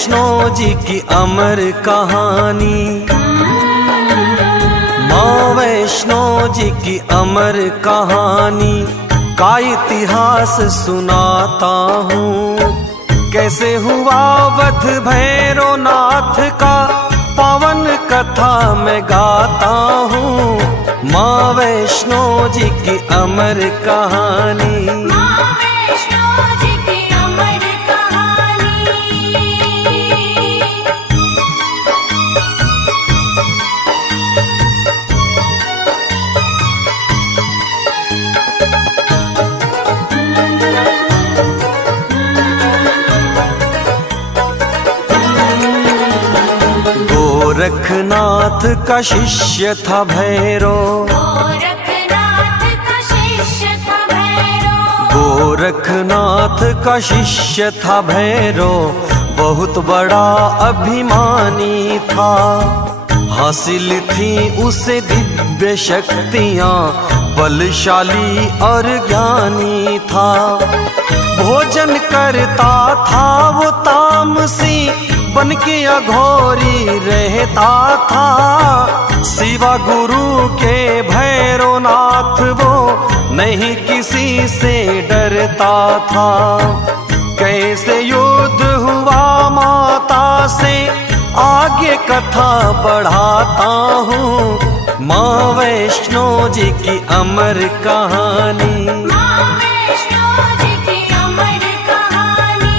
वैष्णो जी की अमर कहानी, माँ वैष्णो जी की अमर कहानी का इतिहास सुनाता हूँ। कैसे हुआ वध भैरवनाथ का पावन कथा मैं गाता हूँ। माँ वैष्णो जी की अमर कहानी, माँ वैष्णो जी की अमर कहानी। गोरखनाथ का शिष्य था भैरव, गोरखनाथ का शिष्य था भैरव, गोरखनाथ का शिष्य था भैरव, बहुत बड़ा अभिमानी था। हासिल थी उसे दिव्य शक्तियाँ, बलशाली और ज्ञानी था। भोजन करता था वो तामसी, बन के अघोरी रहता था। शिवा गुरु के भैरवनाथ वो नहीं किसी से डरता था। कैसे युद्ध हुआ माता से आगे कथा बढ़ाता हूँ। माँ वैष्णो जी की अमर कहानी, माँ वैष्णो जी की अमर कहानी।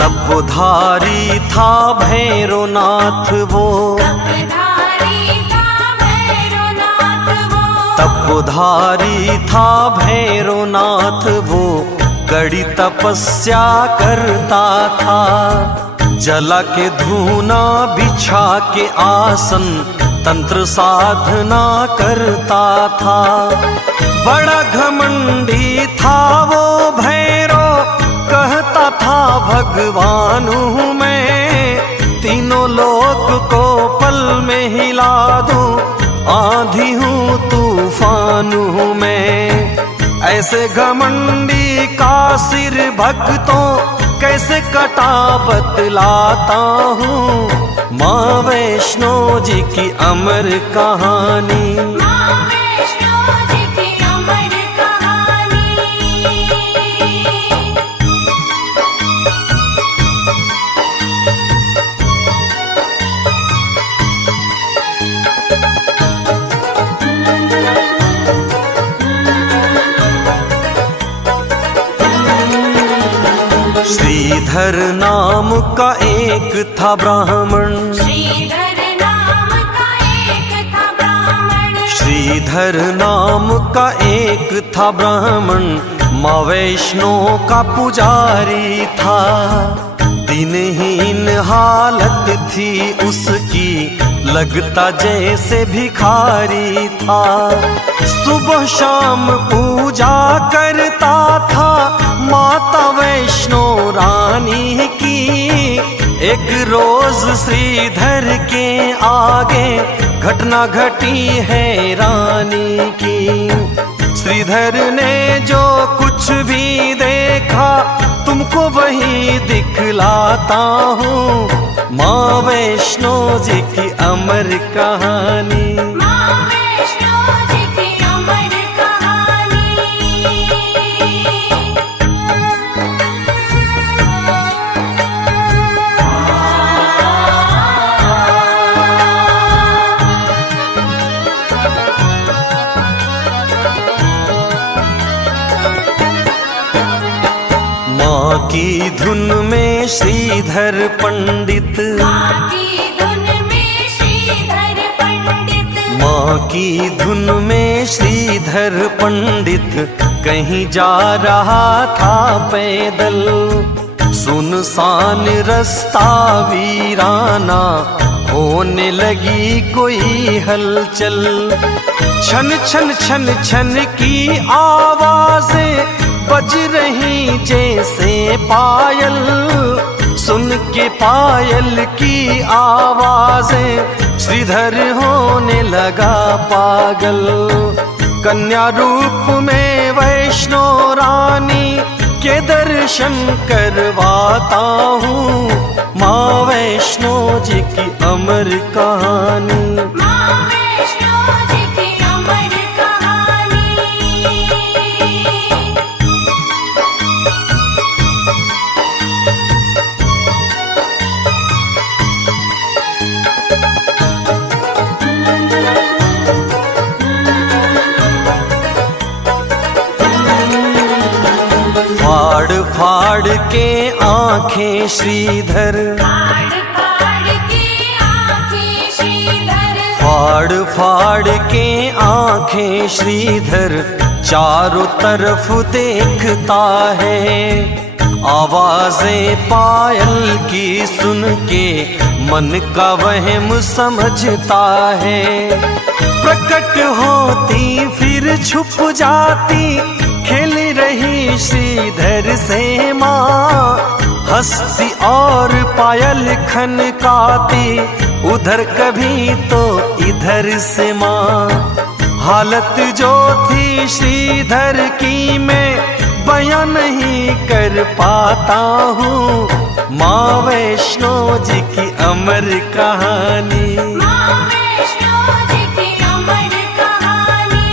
तपधारी था भैरवनाथ वो, तपधारी था भैरवनाथ वो, तपधारी था भैरवनाथ वो, कड़ी तपस्या करता था। जला के धूना बिछा के आसन तंत्र साधना करता था। बड़ा घमंडी था वो भैरव, कहता था भगवान हूँ मैं, तीनों लोक को पल में हिला दूं, आंधी हूँ तूफान हूँ मैं। ऐसे घमंडी का सिर भक्तों कैसे कटा बतलाता हूँ। माँ वैष्णो जी की अमर कहानी, माँ वैष्णो जी की अमर कहानी। श्रीधर नाम का एक था ब्राह्मण, श्रीधर नाम का एक था ब्राह्मण, श्रीधर नाम का एक था ब्राह्मण, माँ वैष्णो का पुजारी था। दिनहीन हालत थी उसकी, लगता जैसे भिखारी था। सुबह शाम पूजा करता था माता वैष्णो रानी की। एक रोज श्रीधर के आगे घटना घटी है रानी की। श्रीधर ने जो कुछ भी देखा तुमको वही दिखलाता हूँ। माँ वैष्णो जी की अमर कहानी, माँ वैष्णो जी की अमर कहानी। माँ की धुन में श्रीधर पंडित, माँ की धुन में श्रीधर पंडित, माँ की धुन में श्रीधर पंडित कहीं जा रहा था पैदल। सुनसान रास्ता वीराना, होने लगी कोई हलचल। छन छन छन छन की आवाजें बज रही जैसे पायल, सुन के पायल की आवाजें श्रीधर होने लगा पागल। कन्या रूप में वैष्णो रानी के दर्शन करवाता हूँ, माँ वैष्णो जी की अमर कहानी। माँ वैष्णो जी की अमर कहानी। फाड़ फाड़ के आंखें श्रीधर, फाड़ फाड़ के आँखें श्रीधर, फाड़ फाड़ के आंखें श्रीधर चारों तरफ देखता है। आवाजें पायल की सुन के मन का वहम समझता है। प्रकट होती फिर छुप जाती, खेल रही श्रीधर से माँ, हंसती और पायल खनकाती, उधर कभी तो इधर से माँ। हालत जो थी श्रीधर की मैं बयां नहीं कर पाता हूँ, माँ वैष्णो जी की अमर कहानी। माँ वैष्णो जी की अमर कहानी।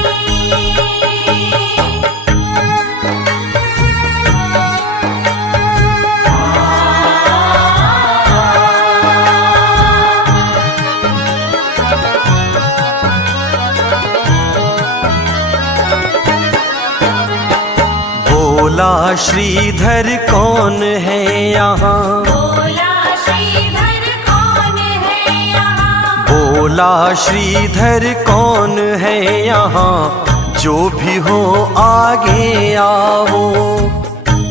बोला श्रीधर कौन है यहाँ, बोला श्रीधर कौन है यहाँ, बोला श्रीधर कौन है यहाँ, जो भी हो आगे आओ,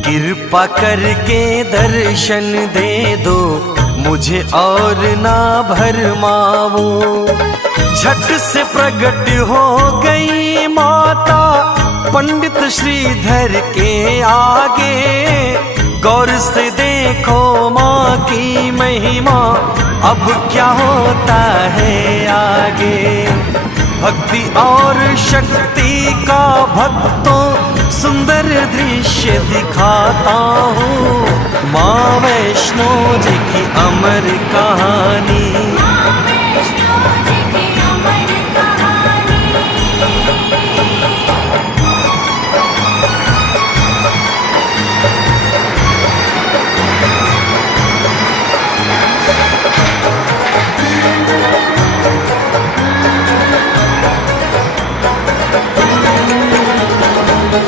कृपा करके दर्शन दे दो, मुझे और ना भरमाओ। झट से प्रकट हो गई माता पंडित श्रीधर के आगे, गौर से देखो माँ की महिमा, अब क्या होता है आगे। भक्ति और शक्ति का भक्तों सुंदर दृश्य दिखाता हूँ, माँ वैष्णो जी की अमर कहानी। माँ वैष्णो जी की अमर कहानी।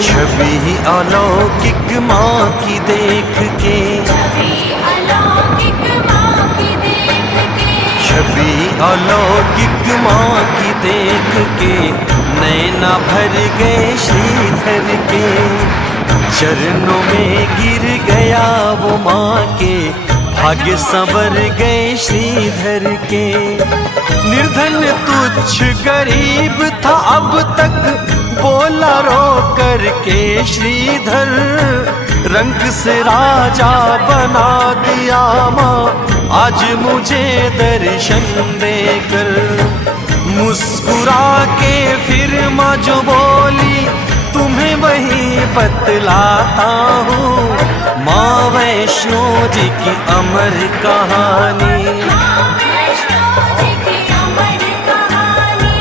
छवि अलौकिक माँ की देख के, छवि अलौकिक माँ की देख के, छवि अलौकिक माँ की देख के, नैना भर गए श्रीधर के। चरणों में गिर गया वो माँ के, भाग्य संवर गए श्रीधर के। निर्धन तुच्छ गरीब था अब तक, बोला रो करके श्रीधर, रंग से राजा बना दिया माँ, आज मुझे दर्शन देकर। मुस्कुरा के फिर माँ जो बोली, तुम्हें वही बतलाता हूँ, माँ वैष्णो जी की अमर कहानी। माँ वैष्णो जी की अमर कहानी।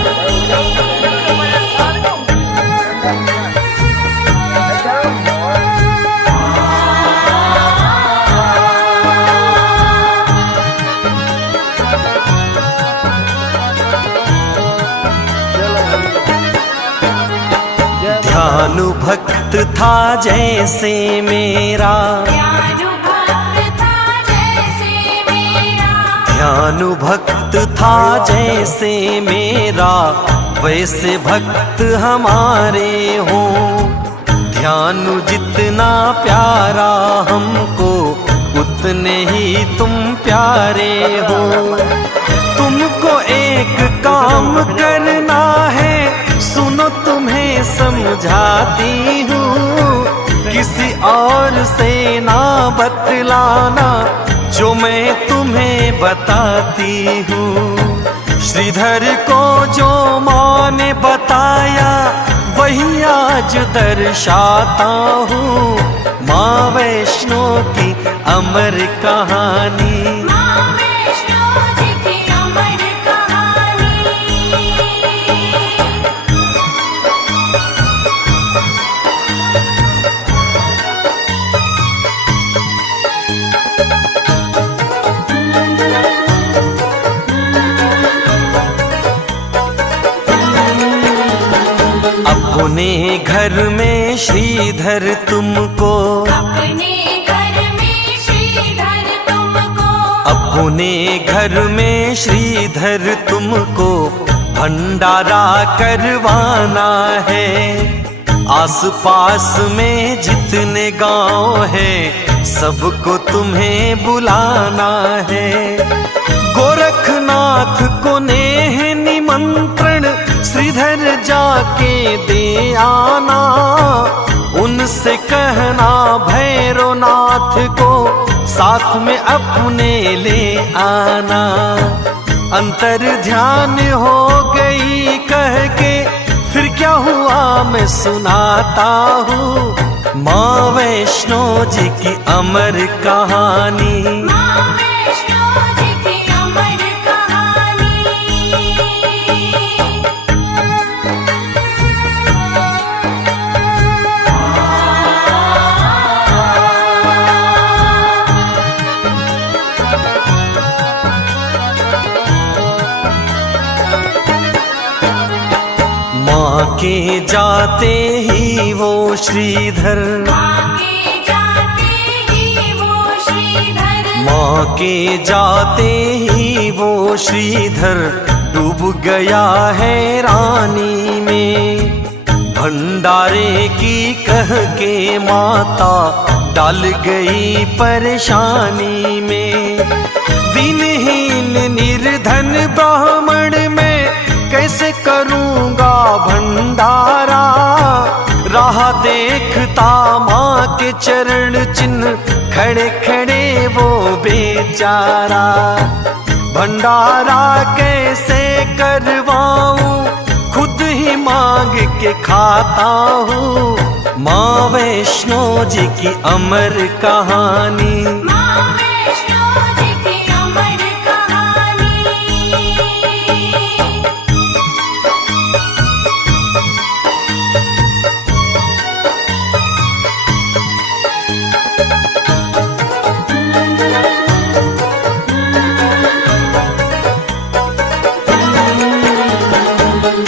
ध्यानु भक्त था जैसे मेरा, ध्यानु भक्त था जैसे मेरा, ध्यानु भक्त था जैसे मेरा, वैसे भक्त हमारे हो। ध्यानु जितना प्यारा हमको, उतने ही तुम प्यारे हो। तुमको एक काम करना है, सुनो तुम्हें समझाती हूँ, और से ना बतलाना जो मैं तुम्हें बताती हूँ। श्रीधर को जो माँ ने बताया वही आज दर्शाता हूँ। माँ वैष्णो की अमर कहानी, माँ वैष्णो जी की अमर कहानी। अपने घर में श्रीधर तुमको, अपने घर में श्रीधर तुमको, अपने घर में श्रीधर तुमको भंडारा करवाना है। आस पास में जितने गांव हैं सबको तुम्हें बुलाना है। गोरखनाथ को नेह निमंत्रण श्रीधर जाके दे आना। उनसे कहना भैरवनाथ को साथ में अपने ले आना। अंतर ध्यान हो गई कह के फिर क्या हुआ मैं सुनाता हूँ। माँ वैष्णो जी की अमर कहानी, माँ वैष्णो जी की अमर कहानी। माँ के जाते ही वो श्रीधर, माँ के जाते ही वो श्रीधर, माँ के जाते ही वो श्रीधर डूब गया है रानी में। भंडारे की कह के माता डाल गई परेशानी में। दिनहीन निर्धन ब्राह्मण में कैसे करूँगा भंडारा। राह देखता माँ के चरण चिन्ह खड़े खड़े वो बेचारा। भंडारा कैसे करवाऊं खुद ही मांग के खाता हूँ। माँ वैष्णो जी की अमर कहानी, माँ वैष्णो जी की अमर कहानी।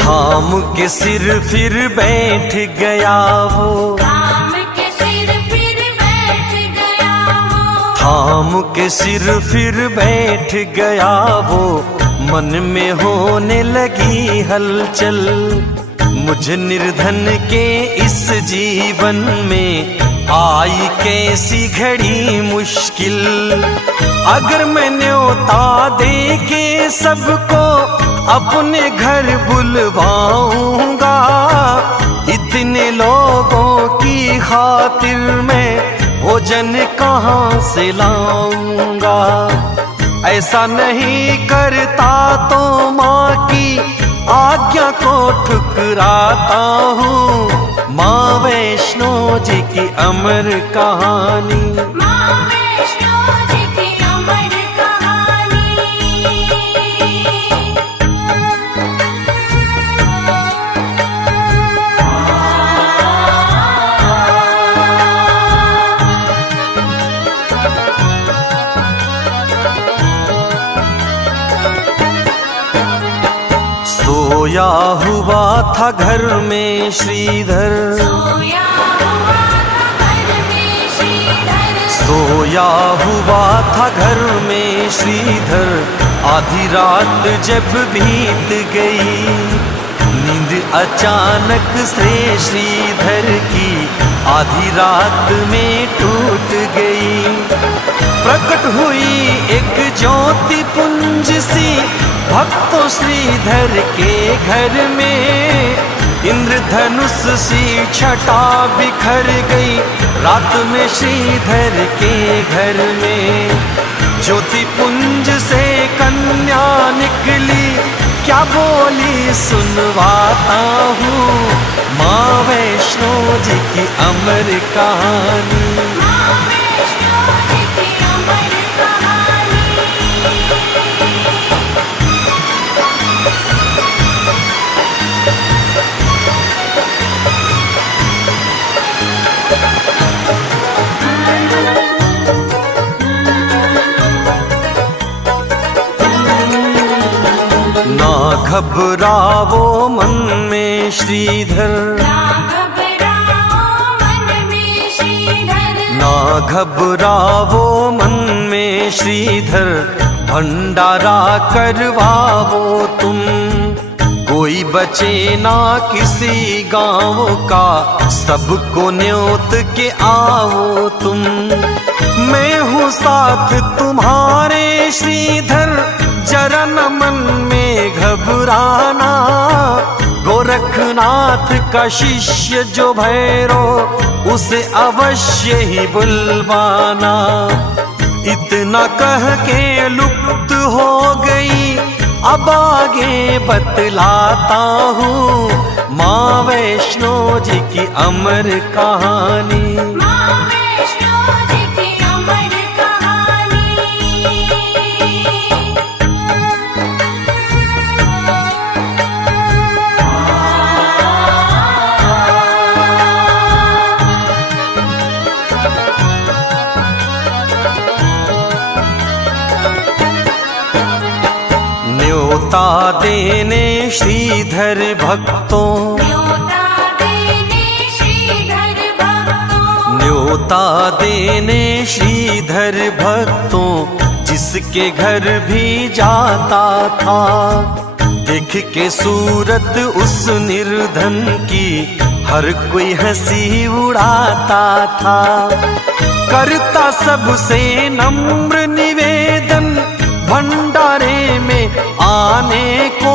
थाम के सिर फिर बैठ गया वो, राम के सिर फिर बैठ गया वो, थाम के सिर फिर बैठ गया वो। मन में होने लगी हलचल, मुझ निर्धन के इस जीवन में आई कैसी घड़ी मुश्किल। अगर मैं न्योता दे के सबको अपने घर बुलवाऊंगा, इतने लोगों की खातिर मैं भोजन कहाँ से लाऊंगा। ऐसा नहीं करता तो माँ की आज्ञा को ठुकराता हूँ। माँ वैष्णो जी की अमर कहानी, माँ वैष्णो जी की अमर कहानी। सोया हुआ था घर में श्रीधर, सोया हुआ था घर में श्रीधर, सोया हुआ था घर में श्रीधर। आधी रात जब बीत गई, नींद अचानक से श्रीधर की आधी रात में टूट गई। प्रकट हुई एक ज्योति पुंज सी भक्तों श्रीधर के घर में। इंद्रधनुष सी छटा बिखर गई रात में श्रीधर के घर में। ज्योति पुंज से कन्या निकली क्या बोली सुनवाता हूँ, माँ वैष्णो जी की अमर कहानी। माँ वैष्णो जी की अमर कहानी। ना घबरावो मन में श्रीधर, ना घबराओ मन में श्रीधर। ना घबरावो मन में श्रीधर, भंडारा करवावो तुम। कोई बचे ना किसी गांव का, सबको न्योत के आओ तुम। मैं हूँ साथ तुम्हारे श्रीधर, जरा न मन में घबराना। गोरखनाथ का शिष्य जो भैरो, उसे अवश्य ही बुलवाना। इतना कह के लुप्त हो गई, अब आगे बतलाता हूँ माँ वैष्णो जी की अमर कहानी। माँ वैष्णो जी की अमर कहानी। न्योता देने श्रीधर भक्तों, न्योता देने श्रीधर भक्तों। न्योता देने श्रीधर भक्तों, जिसके घर भी जाता था। देख के सूरत उस निर्धन की, हर कोई हंसी उड़ाता था। करता सबसे नम्र निवेदन, भंडारे में आने को।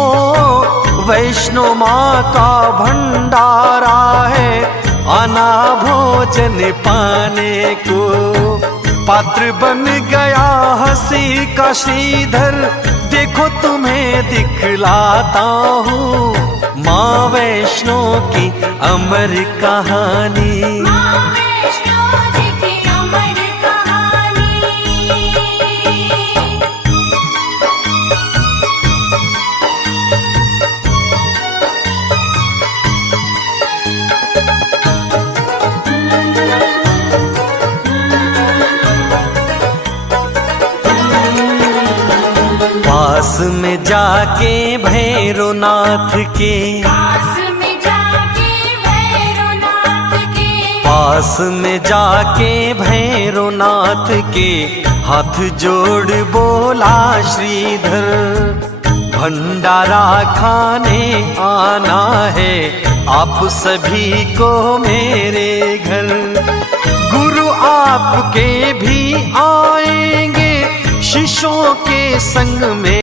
वैष्णो माँ का भंडारा है, आना भोजन पाने को। पात्र बन गया हंसी का श्रीधर, देखो तुम्हें दिखलाता हूँ माँ वैष्णो की अमर कहानी। माँ वैष्णो जी की अमर कहानी। पास में जाके भैरवनाथ के, पास में जाके भैरवनाथ के। पास में जाके भैरवनाथ के, हाथ जोड़ बोला श्रीधर। भंडारा खाने आना है आप सभी को मेरे घर। गुरु आपके भी आएंगे शिष्यों के संग में।